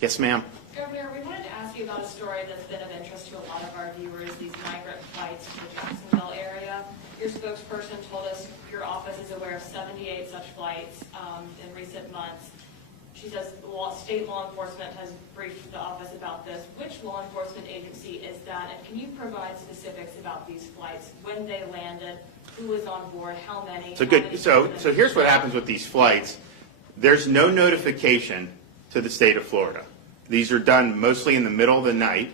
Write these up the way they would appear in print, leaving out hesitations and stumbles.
Yes, ma'am. Governor, we wanted to ask you about a story that's been of interest to a lot of our viewers, these migrant flights to the Jacksonville area. Your spokesperson told us your office is aware of 78 such flights in recent months. She says state law enforcement has briefed the office about this. Which law enforcement agency is that, and can you provide specifics about these flights, when they landed, who was on board, how many? So here's what happens with these flights. There's no notification to the state of Florida. These are done mostly in the middle of the night,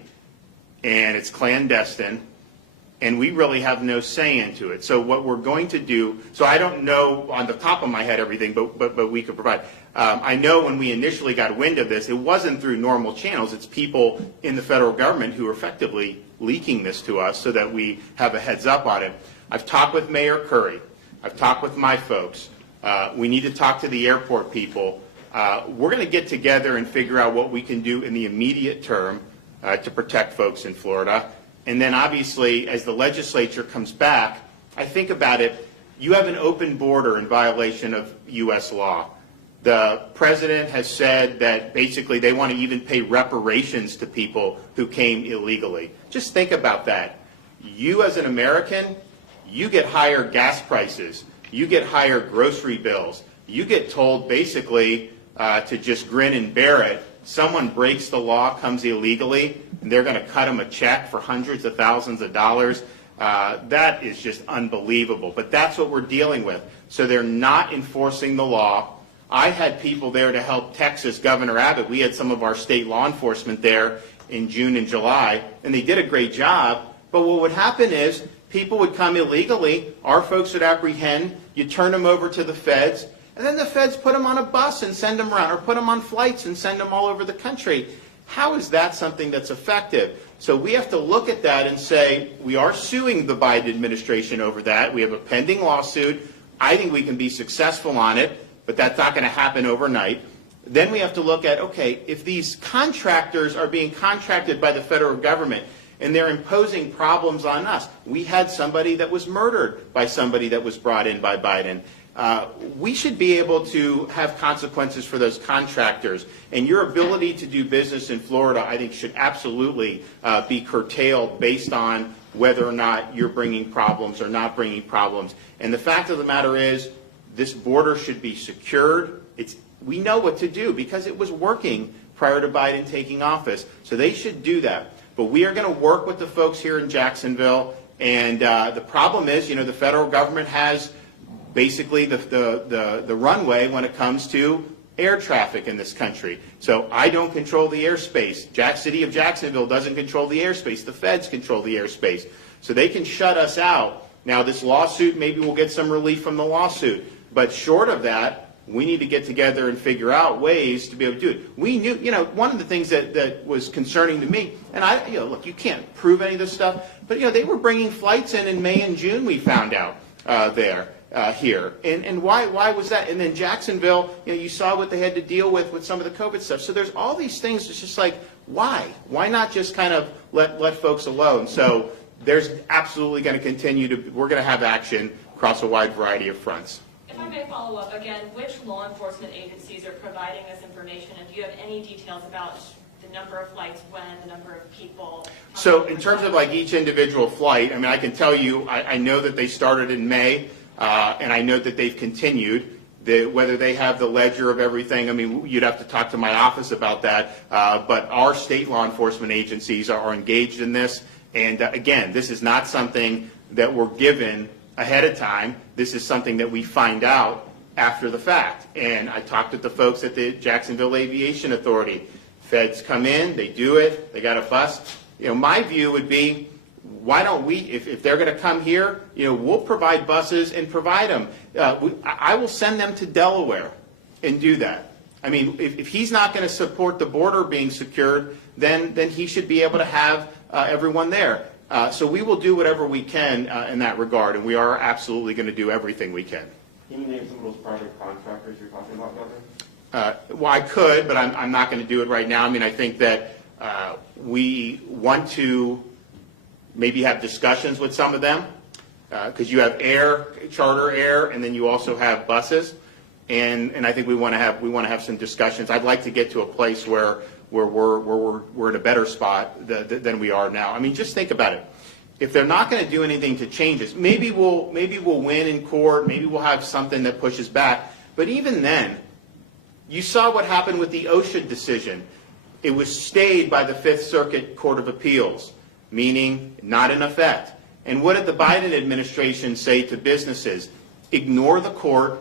and it's clandestine, and we really have no say into it. So what we're going to do, so I don't know on the top of my head everything, but we could provide. I know when we initially got wind of this, it wasn't through normal channels. It's people in the federal government who are effectively leaking this to us so that we have a heads up on it. I've talked with Mayor Curry. I've talked with my folks. We need to talk to the airport people. We're going to get together and figure out what we can do in the immediate term to protect folks in Florida. And then obviously, as the legislature comes back, I think about it, you have an open border in violation of U.S. law. The president has said that basically they want to even pay reparations to people who came illegally. Just think about that. You as an American, you get higher gas prices. You get higher grocery bills. You get told basically to just grin and bear it. Someone breaks the law, comes illegally, and they're going to cut them a check for hundreds of thousands of dollars. That is just unbelievable. But that's what we're dealing with. So they're not enforcing the law. I had people there to help Texas, Governor Abbott. We had some of our state law enforcement there in June and July, and they did a great job. But what would happen is people would come illegally, our folks would apprehend, you turn them over to the feds, and then the feds put them on a bus and send them around, or put them on flights and send them all over the country. How is that something that's effective? So we have to look at that and say, we are suing the Biden administration over that. We have a pending lawsuit. I think we can be successful on it, but that's not going to happen overnight. Then we have to look at, okay, if these contractors are being contracted by the federal government and they're imposing problems on us. We had somebody that was murdered by somebody that was brought in by Biden. We should be able to have consequences for those contractors. And your ability to do business in Florida, I think, should absolutely be curtailed based on whether or not you're bringing problems or not bringing problems. And the fact of the matter is, this border should be secured. We know what to do because it was working prior to Biden taking office. So they should do that. But we are going to work with the folks here in Jacksonville. And the problem is, the federal government has basically the runway when it comes to air traffic in this country. So I don't control the airspace. City of Jacksonville doesn't control the airspace. The feds control the airspace. So they can shut us out. Now this lawsuit, maybe we'll get some relief from the lawsuit. But short of that, we need to get together and figure out ways to be able to do it. We knew, one of the things that was concerning to me, and look, you can't prove any of this stuff, but they were bringing flights in May and June, we found out here. And why was that? And then Jacksonville, you saw what they had to deal with some of the COVID stuff. So there's all these things. It's just like, why? Why not just kind of let folks alone? So there's absolutely going to continue we're going to have action across a wide variety of fronts. If I may follow up again, which law enforcement agencies are providing this information, and do you have any details about the number of flights, when, the number of people? So in terms of like each individual flight, I can tell you, I know that they started in May, and I know that they've continued. Whether they have the ledger of everything, you'd have to talk to my office about that. But our state law enforcement agencies are engaged in this. And again, this is not something that we're given ahead of time. This is something that we find out after the fact. And I talked with the folks at the Jacksonville Aviation Authority. Feds come in, they do it, they got a bus. My view would be, why don't we, if they're going to come here, we'll provide buses and provide them. I will send them to Delaware and do that. If he's not going to support the border being secured, then he should be able to have everyone there. So we will do whatever we can in that regard, and we are absolutely going to do everything we can. Can you name some of those private contractors you're talking about, Governor? Well, I could, but I'm not going to do it right now. I think that we want to maybe have discussions with some of them, because you have charter air, and then you also have buses, and I think we want to have some discussions. I'd like to get to a place where where we're in a better spot than we are now. I mean, just think about it. If they're not going to do anything to change this, maybe we'll win in court, maybe we'll have something that pushes back. But even then, you saw what happened with the OSHA decision. It was stayed by the Fifth Circuit Court of Appeals, meaning not in effect. And what did the Biden administration say to businesses? Ignore the court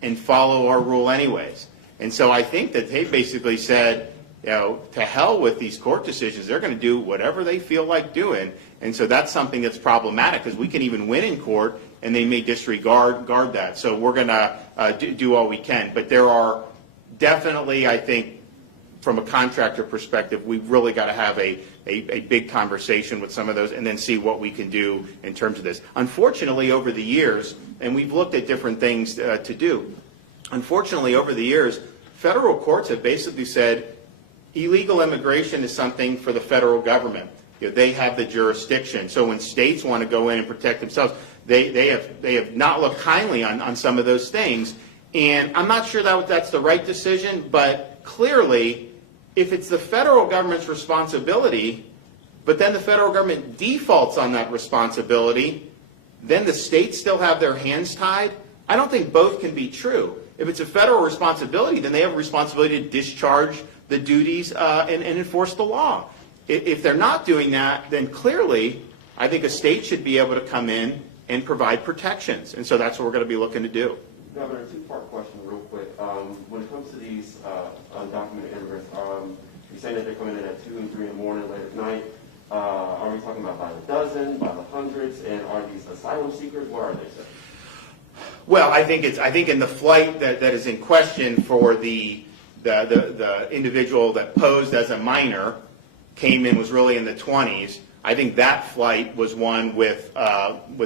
and follow our rule anyways. And so I think that they basically said, to hell with these court decisions. They're going to do whatever they feel like doing. And so that's something that's problematic, because we can even win in court and they may disregard that. So we're going to do all we can. But there are definitely, I think, from a contractor perspective, we've really got to have a big conversation with some of those and then see what we can do in terms of this. Unfortunately, over the years, and we've looked at different things to do, unfortunately, over the years, federal courts have basically said illegal immigration is something for the federal government. They have the jurisdiction. So when states want to go in and protect themselves, they have not looked kindly on some of those things. And I'm not sure that's the right decision, but clearly, if it's the federal government's responsibility, but then the federal government defaults on that responsibility, then the states still have their hands tied. I don't think both can be true. If it's a federal responsibility, then they have a responsibility to discharge the duties and enforce the law. If they're not doing that, then clearly, I think a state should be able to come in and provide protections. And so that's what we're going to be looking to do. Governor, two-part question real quick. When it comes to these undocumented immigrants, you're saying that they're coming in at 2 and 3 in the morning, late at night. Are we talking about by the dozen, by the hundreds, and are these asylum seekers? Where are they, sir? Well, I think in the flight that is in question for the individual that posed as a minor, came in, was really in the 20s. I think that flight was one with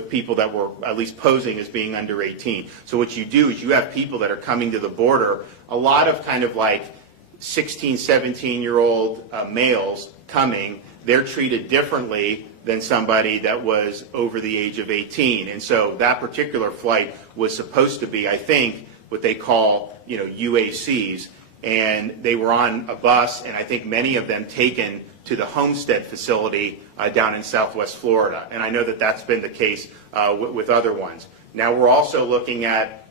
people that were at least posing as being under 18. So what you do is you have people that are coming to the border, a lot of kind of like 16, 17-year-old males coming. They're treated differently than somebody that was over the age of 18. And so that particular flight was supposed to be, I think, what they call, UACs. And they were on a bus, and I think many of them taken to the Homestead facility down in Southwest Florida. And I know that that's been the case with other ones. Now we're also looking at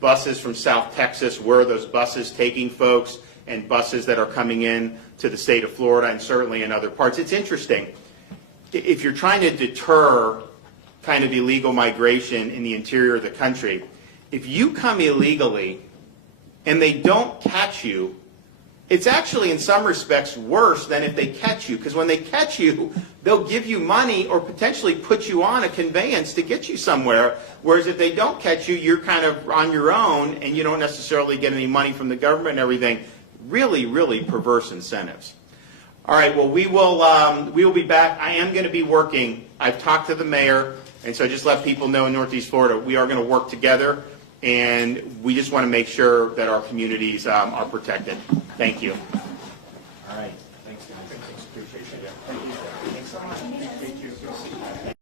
buses from South Texas, where are those buses taking folks, and buses that are coming in to the state of Florida and certainly in other parts. It's interesting. If you're trying to deter kind of illegal migration in the interior of the country, if you come illegally and they don't catch you, it's actually in some respects worse than if they catch you, because when they catch you, they'll give you money or potentially put you on a conveyance to get you somewhere, whereas if they don't catch you, you're kind of on your own and you don't necessarily get any money from the government and everything. Really, really perverse incentives. All right, well, we will be back. I am going to be working. I've talked to the mayor, and so just let people know in Northeast Florida, we are going to work together. And we just want to make sure that our communities are protected. Thank you. All right.